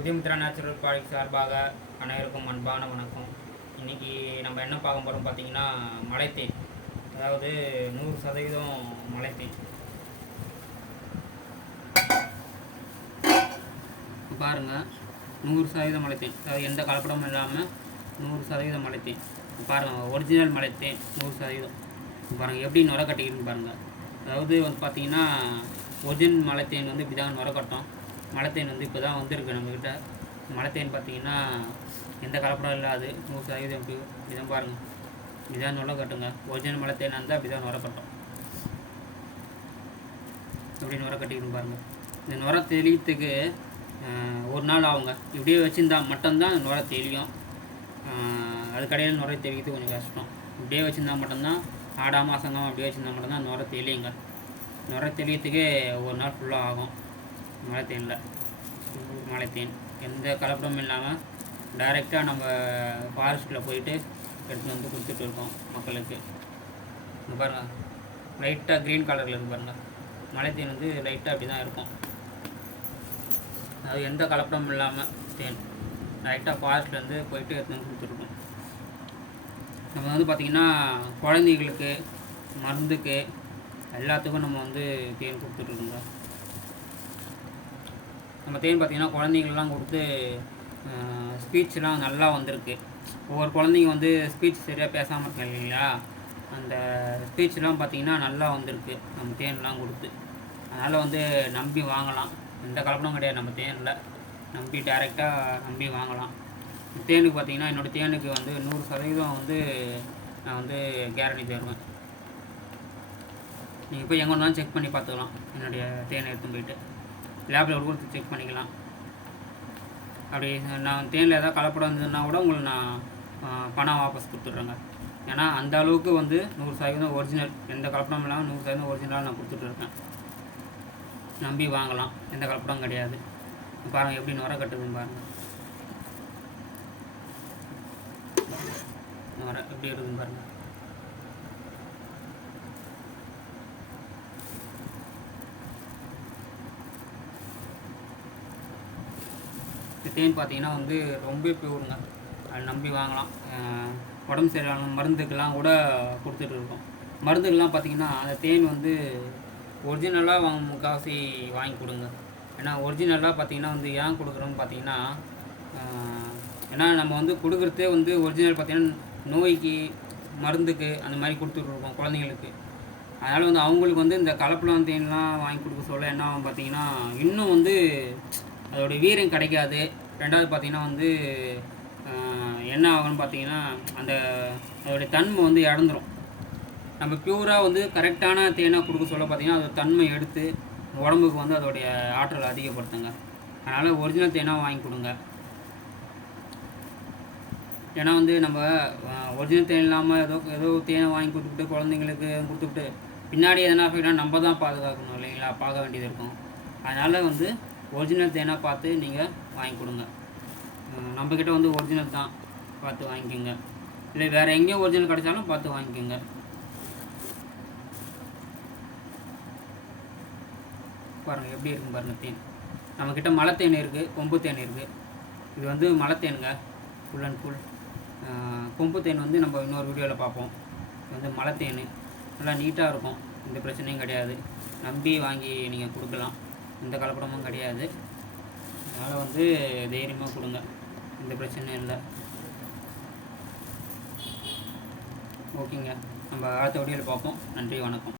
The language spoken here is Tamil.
உதயமித்ரா நேச்சுரல் ப்ராடக்ட் சார்பாக அனைவருக்கும் அன்பான வணக்கம். இன்றைக்கி நம்ம என்ன பார்க்க போகிறோம் பார்த்தீங்கன்னா, மலைத்தேன். அதாவது 100% மலைத்தேன். பாருங்கள், 100% மலைத்தேன். அதாவது எந்த கலப்படமும் இல்லாமல் 100% மலைத்தேன். பாருங்கள், ஒரிஜினல் மலைத்தேன் 100%. பாருங்கள் எப்படி நுர கட்டிக்கிட்டுன்னு பாருங்கள். அதாவது வந்து பார்த்தீங்கன்னா, ஒரிஜினல் மலைத்தேன் வந்து இப்படி தான் நுர கட்டும். மலைத்தேன் வந்து இப்போ தான் வந்திருக்கு நம்மக்கிட்ட. மலைத்தேன் பார்த்திங்கன்னா எந்த கலப்படம் இல்லாது 100% இதான் பாருங்கள். இதுதான் நுர கட்டுங்க. ஒரிஜினல் மலைத்தேன் இருந்தால் அப்படி தான் நுர கட்டும். எப்படி நுர கட்டிக்கணும் பாருங்கள். இந்த நுர தெளியத்துக்கு ஒரு நாள் ஆகுங்க. இப்படியே வச்சுருந்தா மட்டும்தான் நுர தெளியும். அது கடையில் நுர தெளிக்கிறது கொஞ்சம் கஷ்டம். இப்படியே வச்சுருந்தா மட்டும்தான், ஆடாமல் அசங்காமல் அப்படியே வச்சுருந்தா மட்டும்தான் நுர தெளியுங்க. நுர தெளியத்துக்கே ஒரு நாள் ஃபுல்லாக ஆகும். மலைத்தேனில் மலைத்தேன் எந்த கலப்படமும் இல்லாமல் டைரெக்டாக நம்ம ஃபாரஸ்ட்டில் போயிட்டு எடுத்து வந்து கொடுத்துட்டு இருக்கோம் மக்களுக்கு. இங்கே பாருங்கள், லைட்டாக க்ரீன் கலரில் இருக்கு பாருங்கள். மலைத்தேன் வந்து லைட்டாக அப்படி தான் இருக்கும். அது எந்த கலப்படமும் இல்லாமல் தேன் டைரெக்டாக ஃபாரஸ்ட்லேருந்து போயிட்டு எடுத்து வந்து கொடுத்துருக்கோம். நம்ம வந்து பார்த்திங்கன்னா குழந்தைகளுக்கு, மருந்துக்கு, எல்லாத்துக்கும் நம்ம வந்து தேன் கொடுத்துட்ருக்கோங்க. நம்ம தேன் பார்த்திங்கன்னா குழந்தைங்கள்லாம் கொடுத்து ஸ்பீச்லாம் நல்லா வந்திருக்கு. ஒவ்வொரு குழந்தைங்க வந்து ஸ்பீச் சரியாக பேசாமல் இருக்காங்க இல்லைங்களா, அந்த ஸ்பீச்லாம் பார்த்திங்கன்னா நல்லா வந்திருக்கு நம்ம தேன்லாம் கொடுத்து. அதனால் வந்து நம்பி வாங்கலாம். எந்த கலப்படம் கிடையாது நம்ம தேனில். நம்பி டைரெக்டாக நம்பி வாங்கலாம். தேனுக்கு பார்த்திங்கன்னா என்னோடய தேனுக்கு வந்து 100% வந்து நான் வந்து கேரண்டி தருவேன். நீங்கள் போய் எங்கே வேணாலும் செக் பண்ணி பார்த்துக்கலாம். என்னுடைய தேனை எடுத்துன்னு போயிட்டு லேபில் கொடுத்து செக் பண்ணிக்கலாம். அப்படி நான் தேனில் ஏதாவது கலப்படம் இருந்ததுன்னா கூட உங்களுக்கு நான் பணம் வாபஸ் கொடுத்துட்றேங்க. ஏன்னா அந்த அளவுக்கு வந்து 100% ஒரிஜினல், எந்த கலப்படம் இல்லாமல் 100% ஒரிஜினலாக நான் கொடுத்துட்ருக்கேன். நம்பி வாங்கலாம், எந்த கலப்படம் கிடையாது. பாருங்கள் எப்படி நுர கட்டுதுன்னு பாருங்கள். நுர எப்படி இருக்குதுன்னு பாருங்கள். இந்த தேன் பார்த்திங்கன்னா வந்து ரொம்ப பியூருங்க. அதை நம்பி வாங்கலாம். உடம்பு சரியான மருந்துக்கெல்லாம் கூட கொடுத்துட்ருக்கோம். மருந்துக்கெல்லாம் பார்த்திங்கன்னா அந்த தேன் வந்து ஒரிஜினலாக முக்கால்வாசி வாங்கி கொடுங்க. ஏன்னா ஒரிஜினலாக பார்த்திங்கன்னா வந்து ஏன் கொடுக்குறோன்னு பார்த்திங்கன்னா, ஏன்னா நம்ம வந்து கொடுக்குறதே வந்து ஒரிஜினல் பார்த்திங்கன்னா நோய்க்கு, மருந்துக்கு அந்த மாதிரி கொடுத்துட்ருக்கோம் குழந்தைங்களுக்கு. அதனால் வந்து அவங்களுக்கு வந்து இந்த கலப்படம் தேன்லாம் வாங்கி கொடுக்க சொல்ல என்ன ஆகும் பார்த்திங்கன்னா, இன்னும் வந்து அதோடைய வீரம் கிடைக்காது. ரெண்டாவது பார்த்திங்கன்னா வந்து என்ன ஆகும்னு பார்த்திங்கன்னா, அதோடைய தன்மை வந்து இழந்துடும். நம்ம பியூராக வந்து கரெக்டான தேனாக கொடுக்க சொல்ல பார்த்திங்கன்னா அதோட தன்மை எடுத்து உடம்புக்கு வந்து அதோடைய ஆற்றலை அதிகப்படுத்துங்க. அதனால் ஒரிஜினல் தேனாக வாங்கி கொடுங்க. ஏன்னா வந்து நம்ம ஒரிஜினல் தேன் இல்லாமல் ஏதோ தேனை வாங்கி கொடுத்துட்டு குழந்தைங்களுக்கு கொடுத்துட்டு பின்னாடி எதனா போய்ட்டா நம்ம தான் பாதுகாக்கணும் இல்லைங்களா, பார்க்க வேண்டியது இருக்கும். அதனால் வந்து ஒரிஜினல் தேனாக பார்த்து நீங்கள் வாங்கி கொடுங்க. நம்மக்கிட்ட வந்து ஒரிஜினல் தான் பார்த்து வாங்கிக்கோங்க. இல்லை வேறு எங்கேயும் ஒரிஜினல் கிடைச்சாலும் பார்த்து வாங்கிக்கோங்க. பாருங்கள் எப்படி இருக்குன்னு பாருங்கள் தேன். நம்மக்கிட்ட மலைத்தேன் இருக்குது, கொம்பு தேன் இருக்குது. இது வந்து மலைத்தேனுங்க, ஃபுல் அண்ட் ஃபுல். கொம்பு தேன் வந்து நம்ம இன்னொரு வீடியோவில் பார்ப்போம். இது வந்து மலைத்தேன் நல்லா நீட்டாக இருக்கும், எந்த பிரச்சனையும் கிடையாது. நம்பி வாங்கி நீங்கள் கொடுக்கலாம், எந்த கலப்படமும் கிடையாது. அதனால் வந்து தைரியமாக கொடுங்க, எந்த பிரச்சனையும் இல்லை. ஓகேங்க, நம்ம அடுத்த வீடியோவில் பார்ப்போம். நன்றி, வணக்கம்.